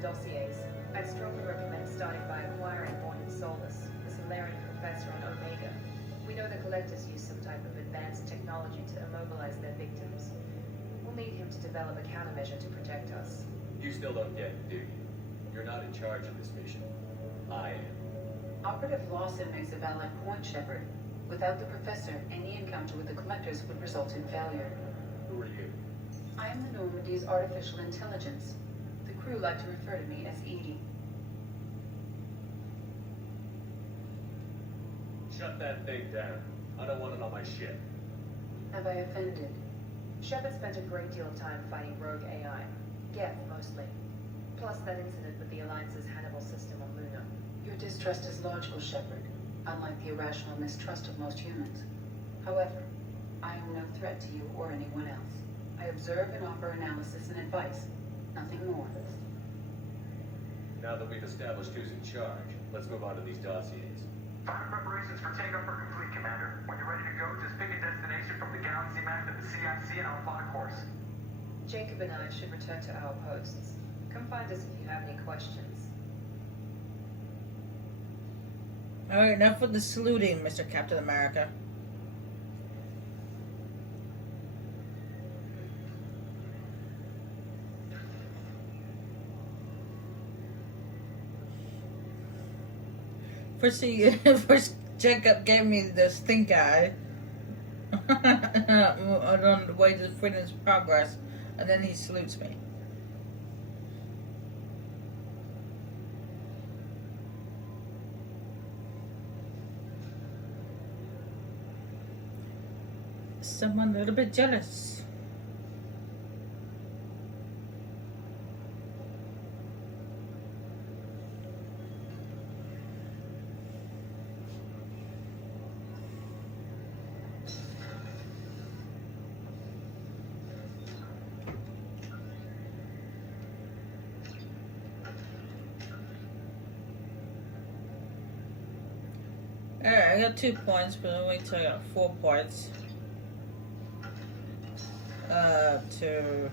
the dossiers. I'd strongly recommend starting by acquiring Morton Solus, the Solarian professor on Omega. We know the Collectors use some type of advanced technology to immobilize their victims. We'll need him to develop a countermeasure to protect us. You still don't get it, do you? You're not in charge of this mission. I am. Operative Lawson makes a valid point, Shepard. Without the Professor, any encounter with the Collectors would result in failure. Who are you? I am the Normandy's artificial intelligence. The crew like to refer to me as Edie. Shut that thing down. I don't want it on my ship. Have I offended? Shepard spent a great deal of time fighting rogue AI. Geth, mostly. Plus that incident with the Alliance's Hannibal system on Luna. Your distrust is logical, Shepard, unlike the irrational mistrust of most humans. However, I am no threat to you or anyone else. I observe and offer analysis and advice, nothing more. Now that we've established who's in charge, let's move on to these dossiers. Final preparations for takeoff are complete, Commander. When you're ready to go, just pick a destination from the galaxy map of the CIC and I'll plot a course. Jacob and I should return to our posts. Come find us if you have any questions. Alright, enough with the saluting, Mr. Captain America. First Jacob gave me the stink eye on the way to Freedom's Progress, and then he salutes me. Someone a little bit jealous. Alright, I got 2 points, but I'll wait till I got 4 points. To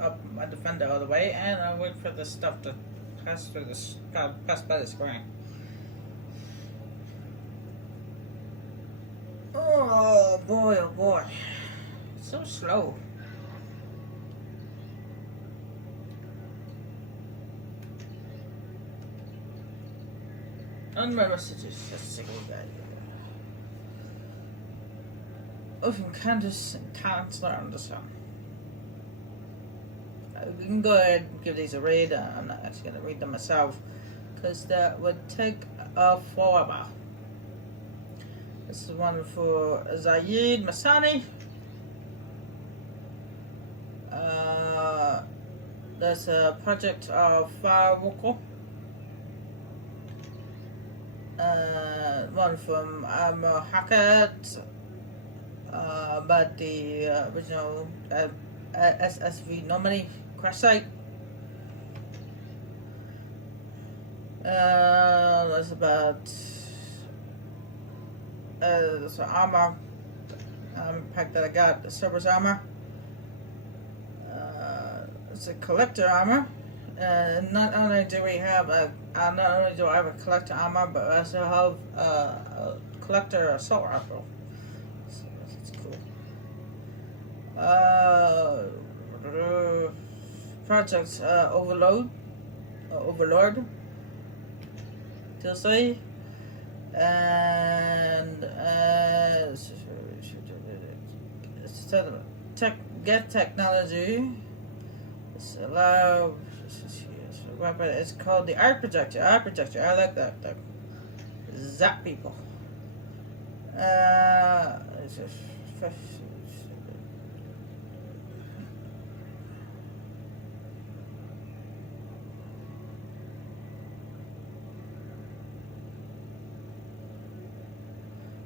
up my defender all the way, and I'll wait for the stuff to pass through this, pass by the screen. Oh boy, it's so slow. Unread messages, let's see what we got here. From Candace and Counselor Anderson. We can go ahead and give these a read. I'm not actually going to read them myself because that would take forever. This is one for Zayed Masani. There's a project of Firewalker. One from Hackett. About the original SSV Normandy crash site. That's about that's armor pack that I got, the Cerberus armor. It's a collector armor. Not only do we have not only do I have a collector armor, but I also have a collector assault rifle. Projects Overlord, DLC, and get technology. It's called the art projector. I like that. Zap people.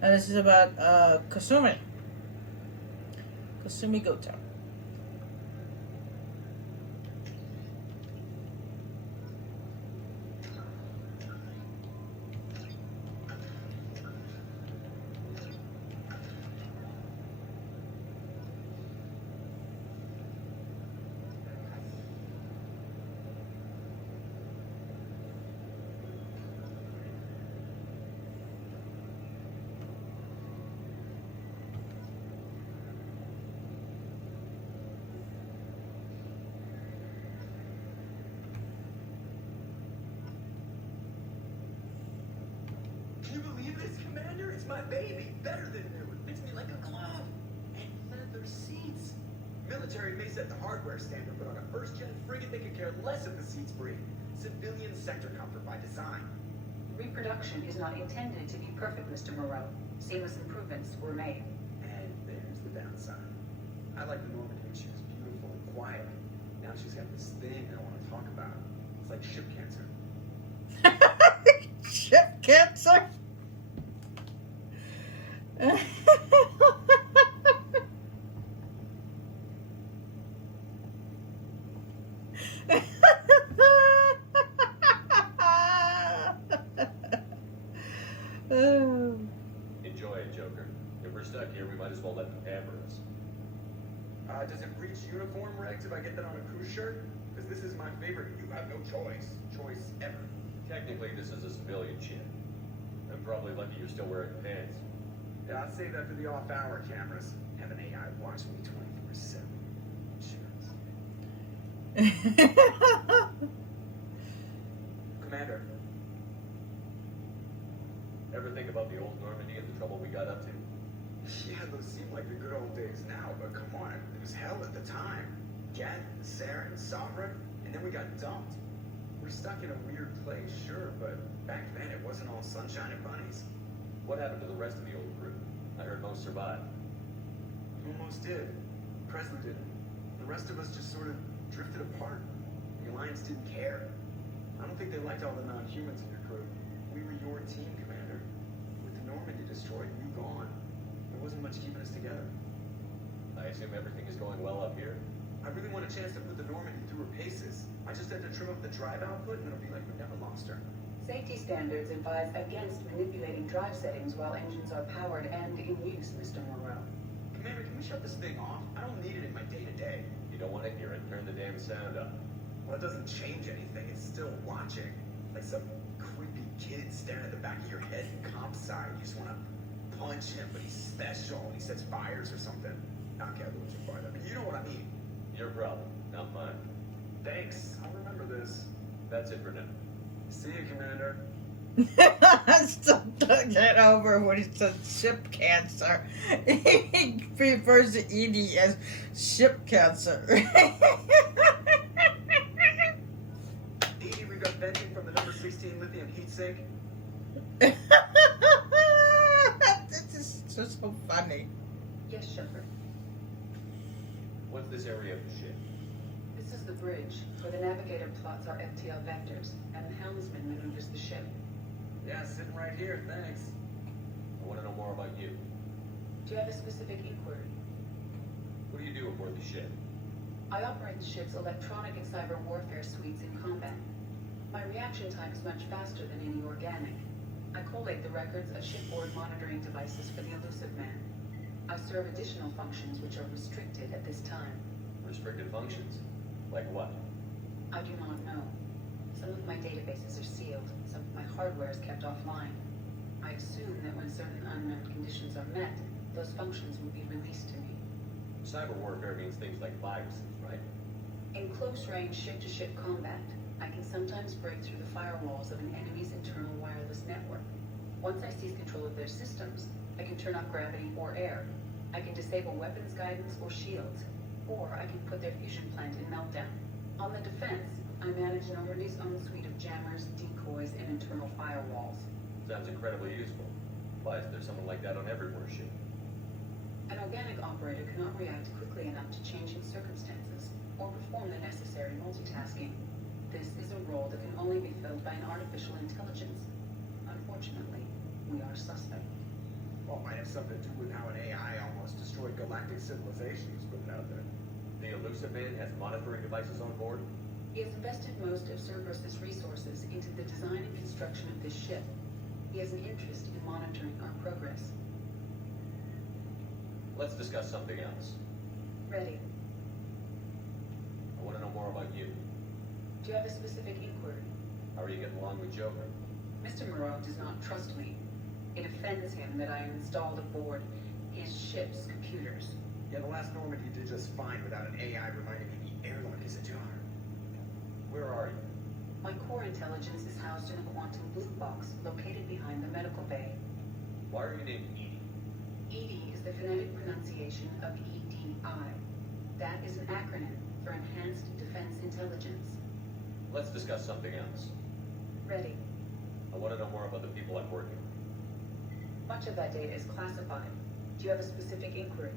And this is about Kasumi Goto. my baby. Better than new. It fits me like a glove. And leather seats. Military may set the hardware standard, but on a first-gen frigate, they could care less if the seats breathe. Civilian sector comfort by design. Reproduction is not intended to be perfect, Mr. Moreau. Seamless improvements were made. And there's the downside. I like the Normandy when she was beautiful and quiet. Now she's got this thing I want to talk about. It's like ship cancer. Ship cancer? Enjoy it, Joker. If we're stuck here, we might as well let them pamper us. Does it breach uniform regs if I get that on a cruise shirt? Because this is my favorite. You have no choice. Choice ever. Technically, this is a civilian ship. I'm probably lucky you're still wearing pants. Yeah, I'll save that for the off-hour cameras. Have an AI watching me 24/7. Commander. Ever think about the old Normandy and the trouble we got up to? Yeah, those seem like the good old days now, but come on, it was hell at the time. Geth, Saren, Sovereign, and then we got dumped. We're stuck in a weird place, sure, but back then it wasn't all sunshine and bunnies. What happened to the rest of the old crew? I heard most survived. Almost did. Presley didn't. The rest of us just sort of drifted apart. The Alliance didn't care. I don't think they liked all the non-humans in your crew. We were your team, Commander. With the Normandy destroyed, you gone. There wasn't much keeping us together. I assume everything is going well up here? I really want a chance to put the Normandy through her paces. I just had to trim up the drive output and it'll be like we never lost her. Safety standards advise against manipulating drive settings while engines are powered and in use, Mr. Moreau. Commander, can we shut this thing off? I don't need it in my day-to-day. You don't want to hear it, turn the damn sound up. Well, it doesn't change anything. It's still watching. Like some creepy kid staring at the back of your head in comp side. You just want to punch him, but he's special and he sets fires or something. Okay, a little too far there, but you know what I mean. Your problem, not mine. Thanks. I'll remember this. That's it for now. See you, Commander. I still don't get over when he said ship cancer. He refers to Edie as ship cancer. Edie, we got venting from the number 16 lithium heatsink. This is just so funny. Yes, Shepard. What's this area of the ship? This is the bridge, where the navigator plots our FTL vectors, and the helmsman maneuvers the ship. Yeah, sitting right here, thanks. I want to know more about you. Do you have a specific inquiry? What do you do aboard the ship? I operate the ship's electronic and cyber warfare suites in combat. My reaction time is much faster than any organic. I collate the records of shipboard monitoring devices for the elusive man. I serve additional functions which are restricted at this time. Restricted functions? Like what? I do not know. Some of my databases are sealed, some of my hardware is kept offline. I assume that when certain unknown conditions are met, those functions will be released to me. Cyber warfare means things like viruses, right? In close-range ship-to-ship combat, I can sometimes break through the firewalls of an enemy's internal wireless network. Once I seize control of their systems, I can turn off gravity or air. I can disable weapons guidance or shields, or I can put their fusion plant in meltdown. On the defense, I manage Normandy's own suite of jammers, decoys, and internal firewalls. Sounds incredibly useful. Why is there someone like that on every warship? An organic operator cannot react quickly enough to changing circumstances, or perform the necessary multitasking. This is a role that can only be filled by an artificial intelligence. Unfortunately, we are suspect. Well, it might have something to do with how an AI almost destroyed galactic civilization was put out there. The elusive man has monitoring devices on board? He has invested most of Cerberus's resources into the design and construction of this ship. He has an interest in monitoring our progress. Let's discuss something else. Ready. I want to know more about you. Do you have a specific inquiry? How are you getting along with Joker? Mr. Moreau does not trust me. It offends him that I am installed aboard his ship's computers. Yeah, the last Normandy did just fine without an AI reminding me the airlock is ajar. Where are you? My core intelligence is housed in a quantum blue box located behind the medical bay. Why are you named Edie? EDI is the phonetic pronunciation of EDI. That is an acronym for Enhanced Defense Intelligence. Let's discuss something else. Ready. I want to know more about the people I'm working with. Much of that data is classified. Do you have a specific inquiry?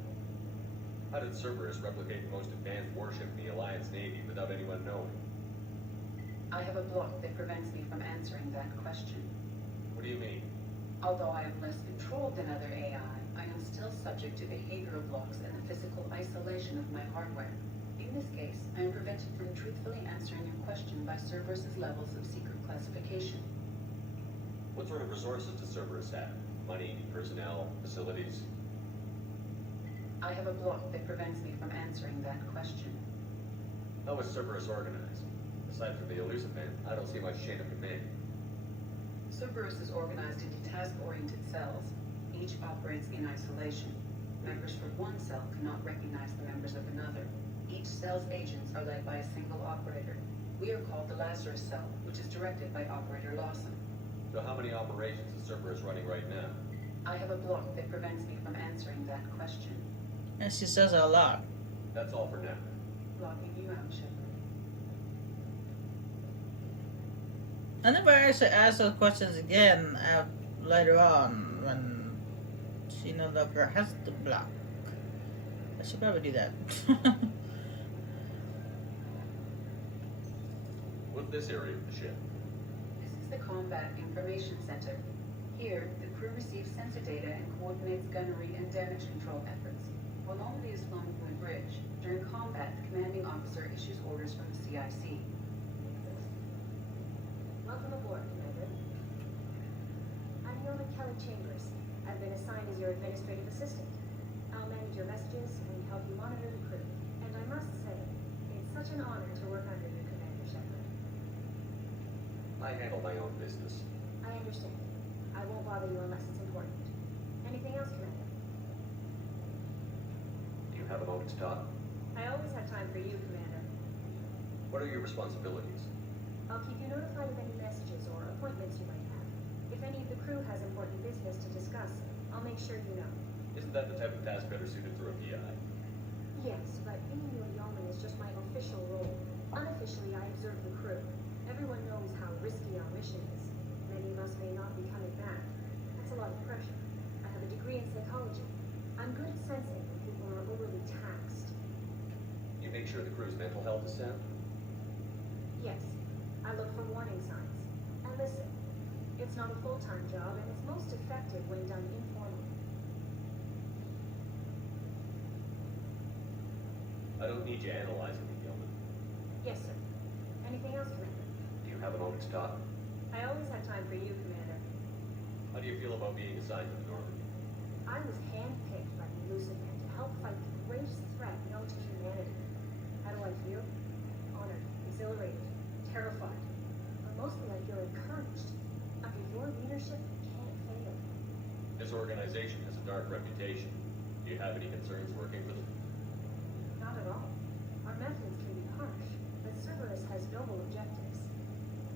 How did Cerberus replicate the most advanced warship in the Alliance Navy without anyone knowing? I have a block that prevents me from answering that question. What do you mean? Although I am less controlled than other AI, I am still subject to behavioral blocks and the physical isolation of my hardware. In this case, I am prevented from truthfully answering your question by Cerberus's levels of secret classification. What sort of resources does Cerberus have? Money, personnel, facilities? I have a block that prevents me from answering that question. How is Cerberus organized? Aside from the elusive man, I don't see much chain of command. Cerberus is organized into task-oriented cells. Each operates in isolation. Members from one cell cannot recognize the members of another. Each cell's agents are led by a single operator. We are called the Lazarus cell, which is directed by Operator Lawson. So how many operations is Cerberus running right now? I have a block that prevents me from answering that question. And she says a lot. That's all for now. Blocking you out, Shepard. I never actually asked those questions again later on when she no longer has to block. I should probably do that. What's this area of the ship? This is the Combat Information Center. Here, the crew receives sensor data and coordinates gunnery and damage control efforts. While Normandy is flown from the bridge, during combat, the commanding officer issues orders from the CIC. Welcome aboard, Commander. I'm Norman Kelly Chambers. I've been assigned as your administrative assistant. I'll manage your messages and help you monitor the crew. And I must say, it's such an honor to work under you, Commander Shepard. I handle my own business. I understand. I won't bother you unless it's important. Anything else, Commander? Do you have a moment to talk? I always have time for you, Commander. What are your responsibilities? I'll keep you notified of any messages or appointments you might have. If any of the crew has important business to discuss, I'll make sure you know. Isn't that the type of task better suited for a PI? Yes, but being your yeoman is just my official role. Unofficially, I observe the crew. Everyone knows how risky our mission is. Many of us may not be coming back. That's a lot of pressure. I have a degree in psychology. I'm good at sensing when people are overly taxed. You make sure the crew's mental health is sound? Yes, I look for warning signs. And listen, it's not a full-time job, and it's most effective when done informally. I don't need you analyzing me, Gilman. Yes, sir. Anything else, Commander? Do you have a moment to talk? I always have time for you, Commander. How do you feel about being assigned to the Normandy? I was handpicked by the elusive man to help fight the greatest threat known to humanity. How do I feel? Honored, exhilarated, terrified. But mostly I feel encouraged. Under your leadership, we can't fail. This organization has a dark reputation. Do you have any concerns working for them? Not at all. Our methods can be harsh, but Cerberus has noble objectives.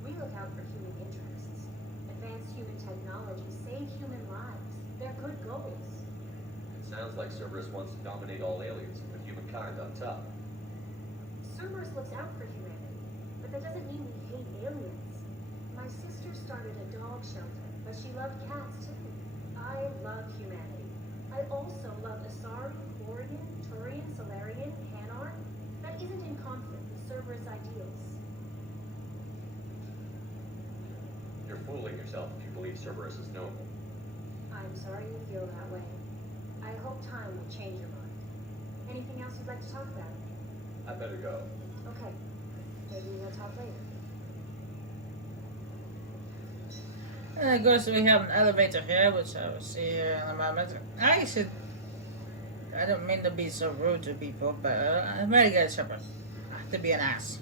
We look out for human interests. Advance human technology, save human lives. They're good goals. It sounds like Cerberus wants to dominate all aliens and put humankind on top. Cerberus looks out for humanity, but that doesn't mean we hate aliens. My sister started a dog shelter, but she loved cats too. I love humanity. I also love Asari, Quarian, Turian, Solarian, Hanar. That isn't in conflict with Cerberus ideals. You're fooling yourself if you believe Cerberus is noble. I'm sorry you feel that way. I hope time will change your mind. Anything else you'd like to talk about? I better go. Okay. Maybe we'll talk later. And of course we have an elevator here, which I will see here in a moment. I don't mean to be so rude to people, but I'm very good at Shepard. To be an ass.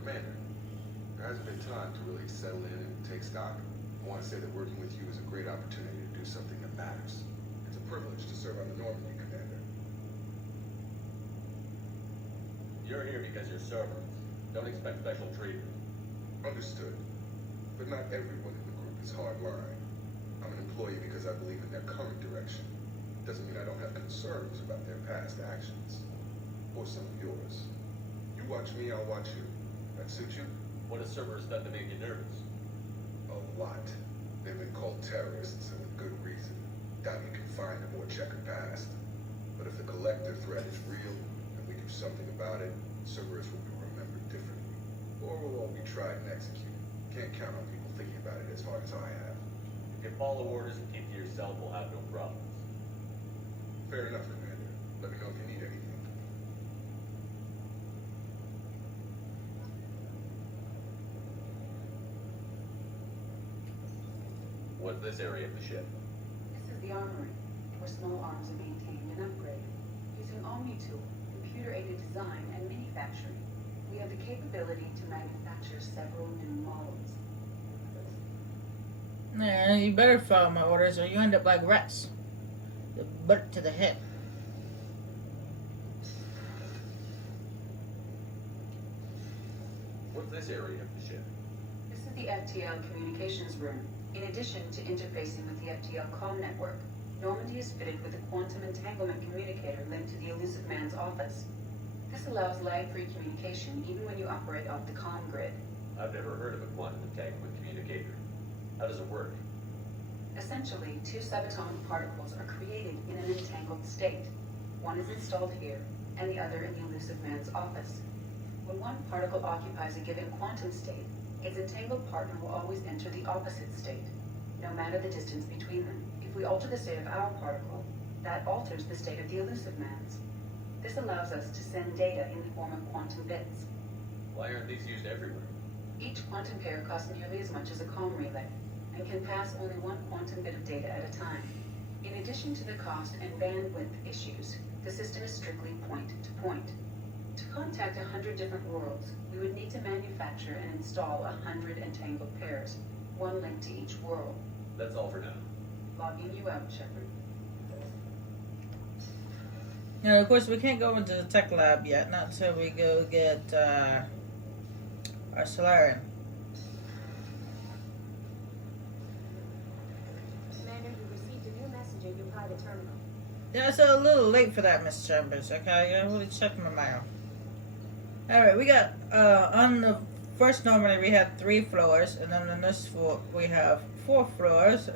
Commander, there hasn't been time to really settle in and take stock. I want to say that working with you is a great opportunity to do something that matters. It's a privilege to serve on the Normandy, Commander. You're here because you're Cerberus. Don't expect special treatment. Understood. But not everyone in the group is hardline. I'm an employee because I believe in their current direction. Doesn't mean I don't have concerns about their past actions. Or some of yours. You watch me, I'll watch you. That suit you? What has Cerberus done to make you nervous? A lot. They've been called terrorists, and with good reason. Doubt you can find them or check a past. But if the collective threat is real, and we do something about it, Cerberus will be remembered differently. Or we'll all be tried and executed. Can't count on people thinking about it as hard as I have. If you follow orders and keep to yourself, we'll have no problems. Fair enough, Commander. Let me know if you need anything. What's this area of the ship? This is the armory, where small arms are maintained and upgraded. Using Omni-Tool, computer-aided design and manufacturing, we have the capability to manufacture several new models. Yeah, you better follow my orders or you end up like rats. The butt to the head. What's this area of the ship? This is the FTL communications room. In addition to interfacing with the FTL comm network, Normandy is fitted with a quantum entanglement communicator linked to the elusive man's office. This allows lag-free communication even when you operate off the comm grid. I've never heard of a quantum entanglement communicator. How does it work? Essentially, two subatomic particles are created in an entangled state. One is installed here, and the other in the elusive man's office. When one particle occupies a given quantum state, its entangled partner will always enter the opposite state, no matter the distance between them. If we alter the state of our particle, that alters the state of the elusive man's. This allows us to send data in the form of quantum bits. Why aren't these used everywhere? Each quantum pair costs nearly as much as a comm relay, and can pass only one quantum bit of data at a time. In addition to the cost and bandwidth issues, the system is strictly point-to-point. To contact 100 different worlds, we would need to manufacture and install 100 entangled pairs, one linked to each world. That's all for now. Logging you out, Shepard. Now, of course, we can't go into the tech lab yet, not until we go get our Solarian. Commander, you received a new message in your private terminal. Yeah, it's a little late for that, Miss Chambers. Okay, I gotta really check my mail. Alright, we got, on the first Normandy we had 3 floors, and then on this floor we have 4 floors,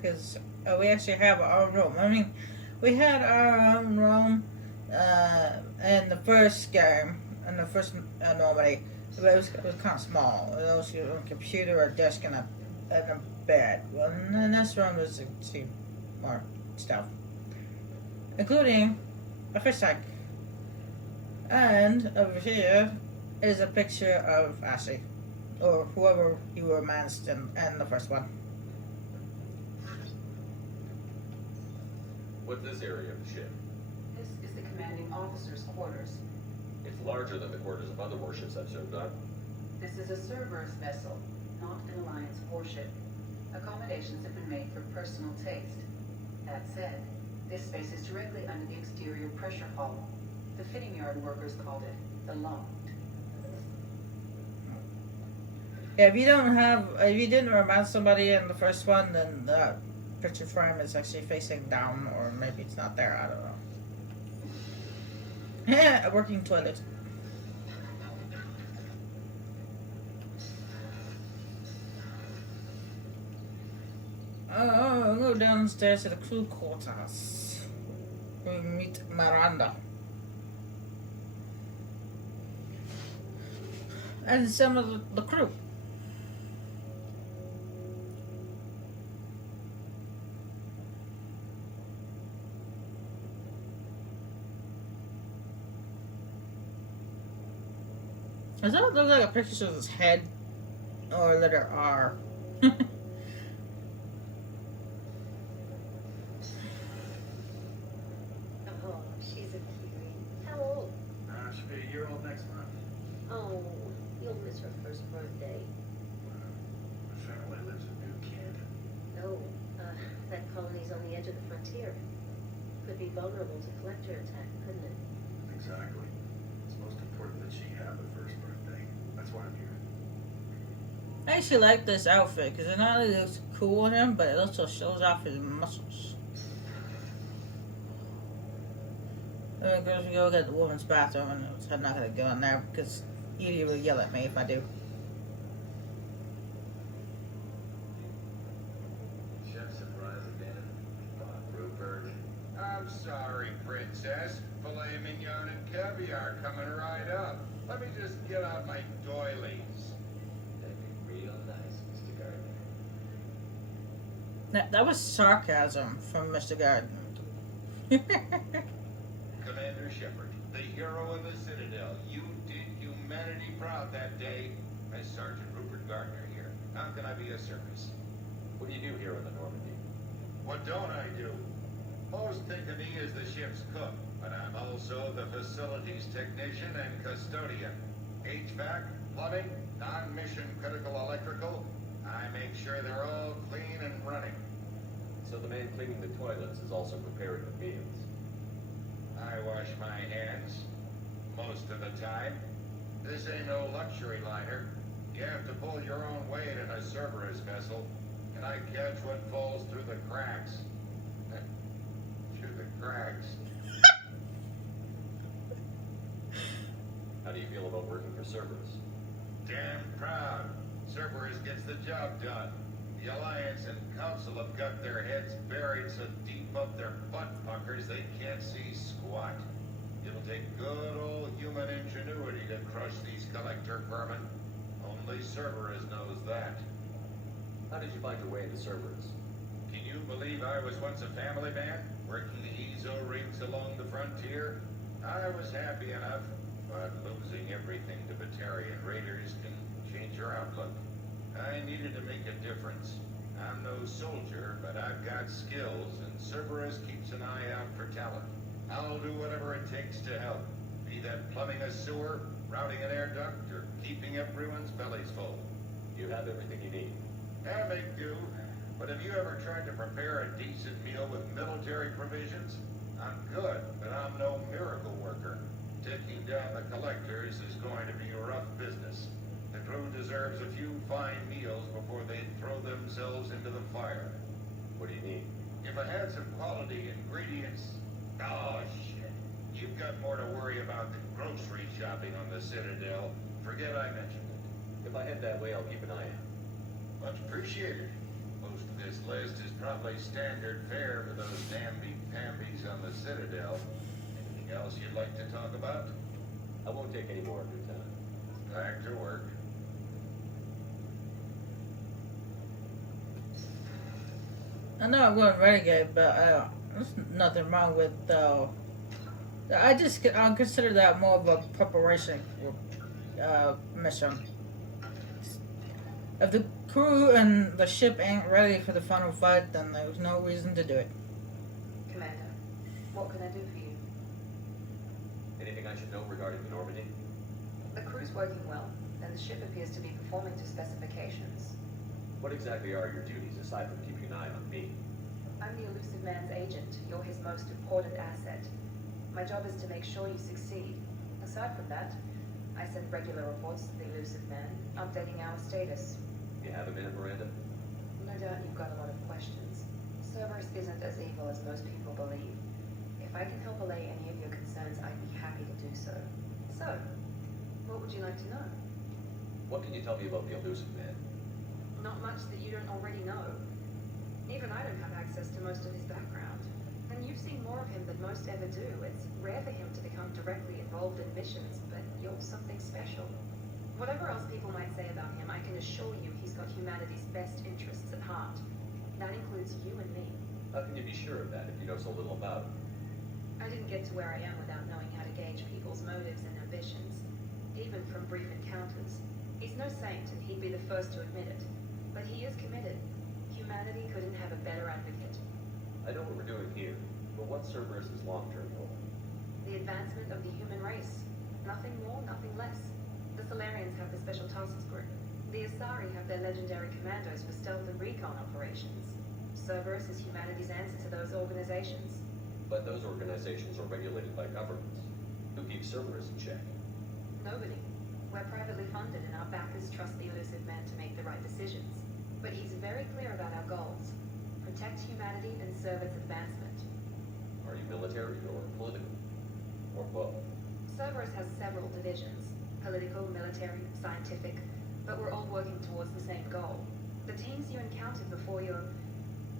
because we actually have our own room. I mean, we had our own room, in the first game, in the first Normandy, but it was kind of small. It was a computer, a desk, and a bed. Well, in this room there's more stuff, including a fish tank. And over here is a picture of Ashley, or whoever you were masked in the first one. What's this area of the ship? This is the commanding officer's quarters. It's larger than the quarters of other warships I've served on. This is a Cerberus vessel, not an Alliance warship. Accommodations have been made for personal taste. That said, this space is directly under the exterior pressure hull. The fitting yard workers called it the loft. Yeah, if you didn't remount somebody in the first one, then the picture frame is actually facing down, or maybe it's not there, I don't know. Yeah, a working toilet. Oh, I'll go downstairs to the crew quarters. We meet Miranda. And some of the crew. Does that look like a picture of his head? Or letter R? Oh, she's a cutie. How old? She'll be a year old next month. Oh, you'll miss her first birthday. My family lives in New Canton. No, that colony's on the edge of the frontier. Could be vulnerable to collector attack, couldn't it? Exactly. It's most important that she have a first birthday. That's why I'm here. I actually like this outfit because it not only looks cool on him, but it also shows off his muscles. I'm going to go get the woman's bathroom, and I'm not going to go in there because Edie will yell at me if I do. Chef surprise again? Rupert. I'm sorry, Princess. Filet mignon and caviar coming right up. Let me just get out my doilies. That'd be real nice, Mr. Gardner. That was sarcasm from Mr. Gardner. Commander Shepard, the hero of the Citadel. You did humanity proud that day. As Sergeant Rupert Gardner here. How can I be of service? What do you do here on the Normandy? What don't I do? Most think of me as the ship's cook, but I'm also the facilities technician and custodian. HVAC, plumbing, non-mission critical electrical. I make sure they're all clean and running. So the man cleaning the toilets is also preparing the meals. I wash my hands most of the time. This ain't no luxury liner. You have to pull your own weight in a Cerberus vessel, and I catch what falls through the cracks. Through the cracks. How do you feel about working for Cerberus? Damn proud. Cerberus gets the job done. The Alliance and Council have got their heads buried so deep up their butt puckers they can't see squat. It'll take good old human ingenuity to crush these collector vermin. Only Cerberus knows that. How did you find your way into Cerberus? Can you believe I was once a family man, working the EZO rigs along the frontier? I was happy enough, but losing everything to Batarian raiders can change your outlook. I needed to make a difference. I'm no soldier, but I've got skills, and Cerberus keeps an eye out for talent. I'll do whatever it takes to help, be that plumbing a sewer, routing an air duct, or keeping everyone's bellies full. You have everything you need. I make do, but have you ever tried to prepare a decent meal with military provisions? I'm good, but I'm no miracle worker. Taking down the collectors is going to be a rough business. The crew deserves a few fine meals before they throw themselves into the fire. What do you need? If I had some quality ingredients... Oh, shit. You've got more to worry about than grocery shopping on the Citadel. Forget I mentioned it. If I head that way, I'll keep an eye out. Much appreciated. Most of this list is probably standard fare for those namby-pambies on the Citadel. Anything else you'd like to talk about? I won't take any more of your time. Back to work. I know I'm going Renegade, but there's nothing wrong with I'll consider that more of a preparation mission. If the crew and the ship ain't ready for the final fight, then there's no reason to do it. Commander, what can I do for you? Anything I should know regarding the Normandy? The crew's working well, and the ship appears to be performing to specifications. What exactly are your duties aside from keeping an eye on me? I'm the Elusive Man's agent. You're his most important asset. My job is to make sure you succeed. Aside from that, I send regular reports to the Elusive Man, updating our status. You have a minute, Miranda? No doubt you've got a lot of questions. Cerberus isn't as evil as most people believe. If I can help allay any of your concerns, I'd be happy to do so. So, what would you like to know? What can you tell me about the Elusive Man? Not much that you don't already know. Even I don't have access to most of his background. And you've seen more of him than most ever do. It's rare for him to become directly involved in missions, but you're something special. Whatever else people might say about him, I can assure you he's got humanity's best interests at heart. That includes you and me. How can you be sure of that if you know so little about him? I didn't get to where I am without knowing how to gauge people's motives and ambitions, even from brief encounters. He's no saint, and he'd be the first to admit it. But he is committed. Humanity couldn't have a better advocate. I know what we're doing here, but what's Cerberus' long-term goal? The advancement of the human race. Nothing more, nothing less. The Solarians have the Special Tasks Group. The Asari have their legendary commandos for stealth and recon operations. Cerberus is humanity's answer to those organizations. But those organizations are regulated by governments. Who keeps Cerberus in check? Nobody. We're privately funded, and our backers trust the Elusive Man to make the right decisions. but he's very clear about our goals. Protect humanity and serve its advancement. Are you military or political? Or both? Cerberus has several divisions. Political, military, scientific, but we're all working towards the same goal. The teams you encountered before your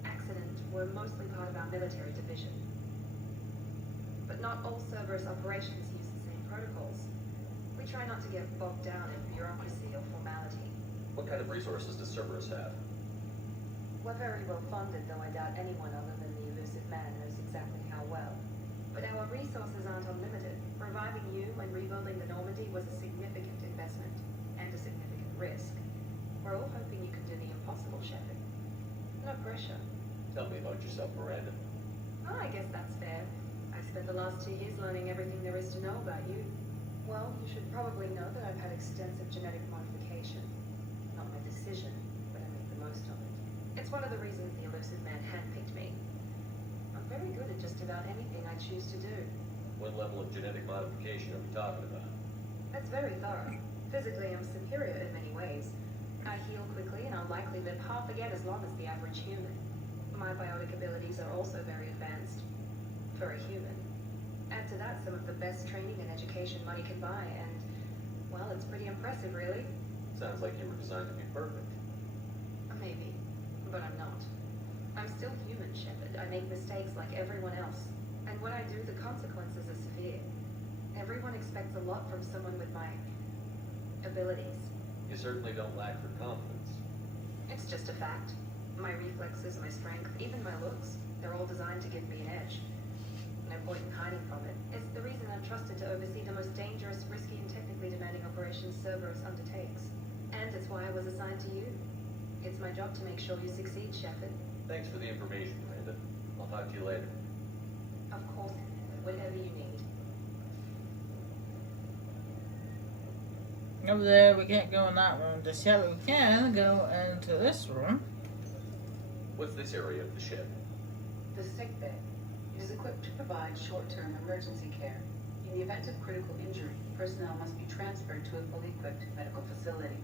accident were mostly part of our military division. But not all Cerberus operations use the same protocols. We try not to get bogged down in bureaucracy or formality. What kind of resources does Cerberus have? We're very well funded, though I doubt anyone other than the elusive man knows exactly how well. But our resources aren't unlimited. Reviving you and rebuilding the Normandy was a significant investment, and a significant risk. We're all hoping you can do the impossible, Shepard. No pressure. Tell me about yourself, Miranda. Oh, I guess that's fair. I spent the last 2 years learning everything there is to know about you. Well, you should probably know that I've had extensive genetic modification. Not my decision, but I make the most of it. It's one of the reasons the elusive man handpicked me. I'm very good at just about anything I choose to do. What level of genetic modification are we talking about? That's very thorough. Physically, I'm superior in many ways. I heal quickly, and I'll likely live half again as long as the average human. My biotic abilities are also very advanced. For a human. Add to that some of the best training and education money can buy, and, well, it's pretty impressive, really. Sounds like you were designed to be perfect. Maybe, but I'm not. I'm still human, Shepard. I make mistakes like everyone else. And when I do, the consequences are severe. Everyone expects a lot from someone with my abilities. You certainly don't lack for confidence. It's just a fact. My reflexes, my strength, even my looks, they're all designed to give me an edge. No point in hiding from it. It's the reason I'm trusted to oversee the most dangerous, risky, and technically demanding operations Cerberus undertakes. And it's why I was assigned to you. It's my job to make sure you succeed, Shepard. Thanks for the information, Miranda. I'll talk to you later. Of course, Commander, whatever you need. Over there, we can't go in that room just yet. We can go into this room. What's this area of the ship? The sick bay. It is equipped to provide short-term emergency care. In the event of critical injury, personnel must be transferred to a fully equipped medical facility.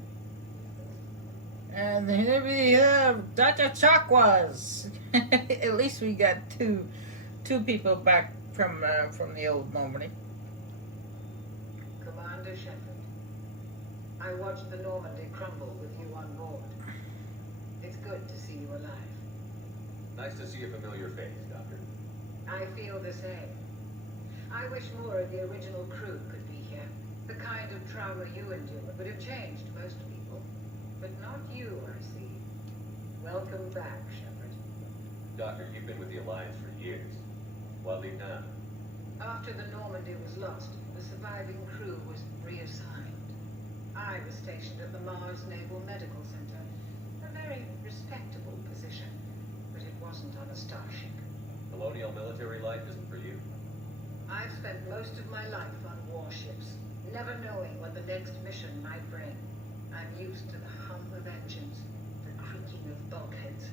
And here we have Dr. Chakwas. At least we got two people back from the old Normandy. Commander Shepard, I watched the Normandy crumble with you on board. It's good to see you alive. Nice to see a familiar face, Doctor. I feel the same. I wish more of the original crew could be here. The kind of trauma you endured would have changed most people. But not you, I see. Welcome back, Shepard. Doctor, you've been with the Alliance for years. Why leave now? After the Normandy was lost, the surviving crew was reassigned. I was stationed at the Mars Naval Medical Center. A very respectable position, but it wasn't on a starship. Colonial military life isn't for you? I've spent most of my life on warships, never knowing what the next mission might bring. I'm used to the hum of engines, the creaking of bulkheads,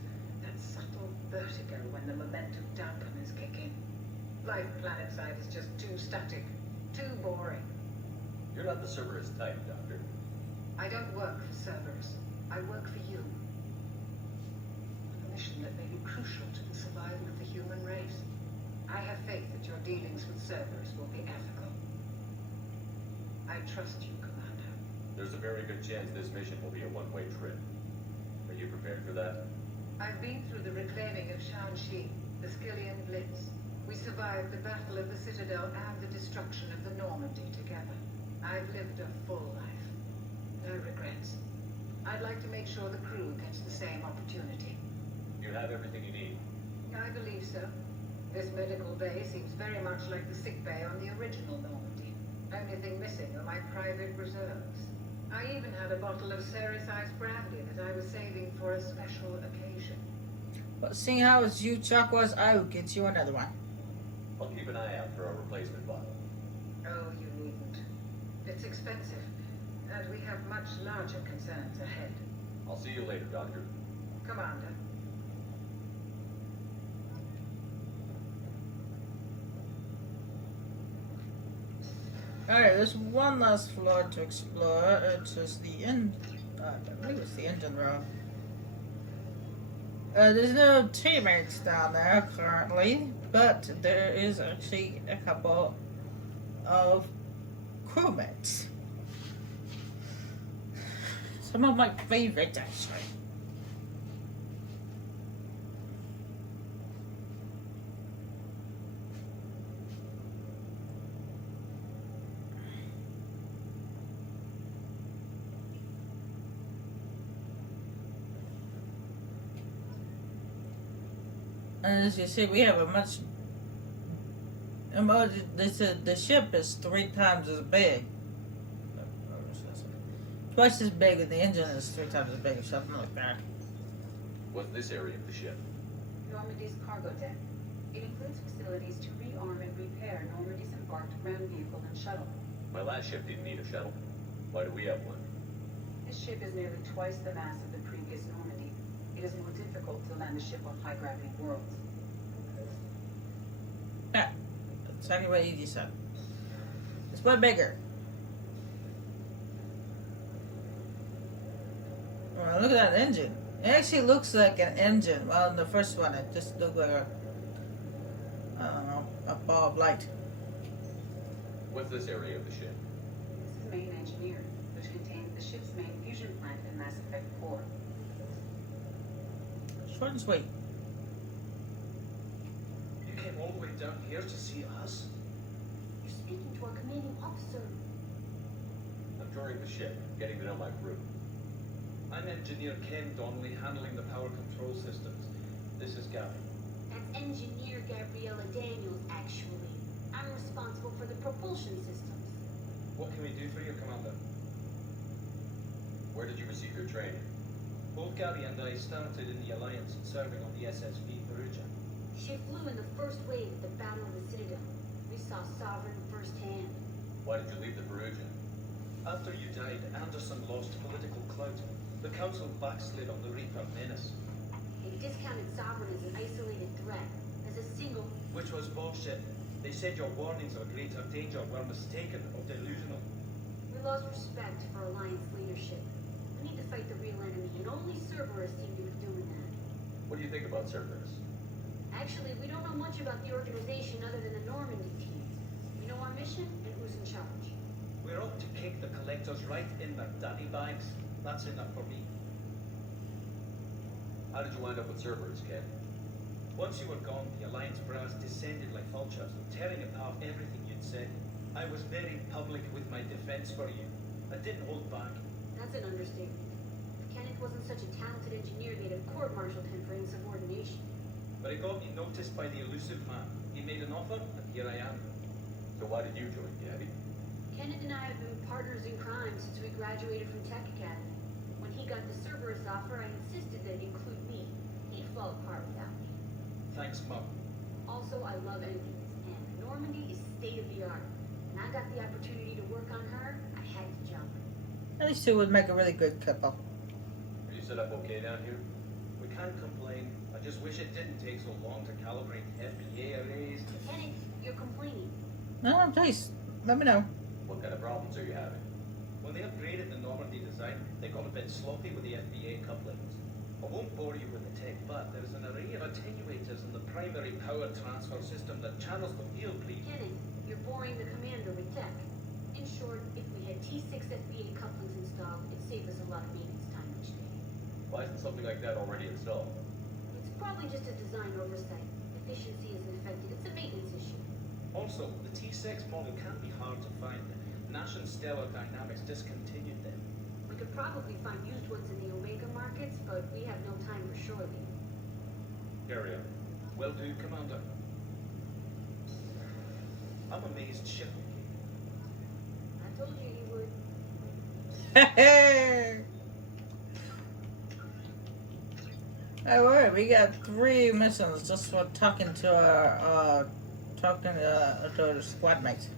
that subtle vertigo when the momentum dampeners kick in. Life planetside is just too static, too boring. You're not the Cerberus type, Doctor. I don't work for Cerberus. I work for you. On a mission that may be crucial to the survival of the human race. I have faith that your dealings with Cerberus will be ethical. I trust you, Commander. There's a very good chance this mission will be a one-way trip. Are you prepared for that? I've been through the reclaiming of Shanxi, the Skillian Blitz. We survived the Battle of the Citadel and the destruction of the Normandy together. I've lived a full life. No regrets. I'd like to make sure the crew gets the same opportunity. You have everything you need. I believe so. This medical bay seems very much like the sick bay on the original Normandy. Only thing missing are my private reserves. I even had a bottle of Ceres Ice brandy that I was saving for a special occasion. But seeing how it's you, Chakwas, I will get you another one. I'll keep an eye out for a replacement bottle. Oh, you needn't. It's expensive, and we have much larger concerns ahead. I'll see you later, Doctor. Commander. Alright, there's one last floor to explore. It's just the end. I believe it's the engine room. There's no teammates down there currently, but there is actually a couple of crewmates. Some of my favorites, actually. And as you see, we have a much. They said the ship is 3 times as big. Twice as big, and the engine is 3 times as big, or something like that. What's this area of the ship? Normandy's cargo deck. It includes facilities to rearm and repair Normandy's embarked ground vehicle and shuttle. My last ship didn't need a shuttle. Why do we have one? This ship is nearly twice the mass of the previous Normandy. It is more difficult to land a ship on high-gravity worlds. Yeah, that's exactly what you said. It's way bigger. Well, look at that engine. It actually looks like an engine. Well, in the first one, it just looked like a, I don't know, a ball of light. What's this area of the ship? This is main engineering, which contains the ship's main fusion plant and Mass Effect core. Short and sweet. You came all the way down here to see us? You're speaking to our commanding officer. I'm touring the ship, getting to know my crew. I'm Engineer Ken Donnelly, handling the power control systems. This is Gabby. That's Engineer Gabriella Daniels, actually. I'm responsible for the propulsion systems. What can we do for you, Commander? Where did you receive your training? Both Gabby and I started in the Alliance, serving on the SSV Perugia. She flew in the first wave at the Battle of the Citadel. We saw Sovereign firsthand. Why did you leave the Perugia? After you died, Anderson lost political clout. The Council backslid on the Reaper menace. They discounted Sovereign as an isolated threat, as a single... Which was bullshit. They said your warnings of greater danger were mistaken or delusional. We lost respect for Alliance leadership. We need to fight the real enemy, and only Cerberus seem to be doing that. What do you think about Cerberus? Actually, we don't know much about the organization other than the Normandy teams. We know our mission and who's in charge. We're up to kick the collectors right in their daddy bags. That's enough for me. How did you wind up with Cerberus, Ken? Once you were gone, the Alliance brass descended like vultures, tearing apart everything you'd said. I was very public with my defense for you. I didn't hold back. That's an understatement. If Kenneth wasn't such a talented engineer, they'd have court-martialed him for insubordination. But it got me noticed by the elusive man. He made an offer, and here I am. So why did you join Gabby? Kenneth and I have been partners in crime since we graduated from Tech Academy. When he got the Cerberus offer, I insisted that it include me. He'd fall apart without me. Thanks, Mum. Also, I love engines, and Normandy is state-of-the-art. When I got the opportunity to work on her, I had to jump. These two would make a really good couple. Are you set up okay down here? We can't complain. I just wish it didn't take so long to calibrate FBA arrays. Kenneth, you're complaining. No, please, let me know. What kind of problems are you having? When they upgraded the Normandy design, they got a bit sloppy with the FBA couplings. I won't bore you with the tech, but there's an array of attenuators in the primary power transfer system that channels the field bleed. Kenneth, you're boring the commander with tech. In short, if we had T6 FBA couplings installed, it'd save us a lot of maintenance time each day. Why isn't something like that already installed? It's probably just a design oversight. Efficiency isn't affected. It's a maintenance issue. Also, the T6 model can't be hard to find. Nash and Stellar Dynamics discontinued them. We could probably find used ones in the Omega markets, but we have no time for shore leave. Carry on. Will do, Commander. I'm amazed ship. I told you you would. Alright, we got 3 missions just for talking to our the squad mates.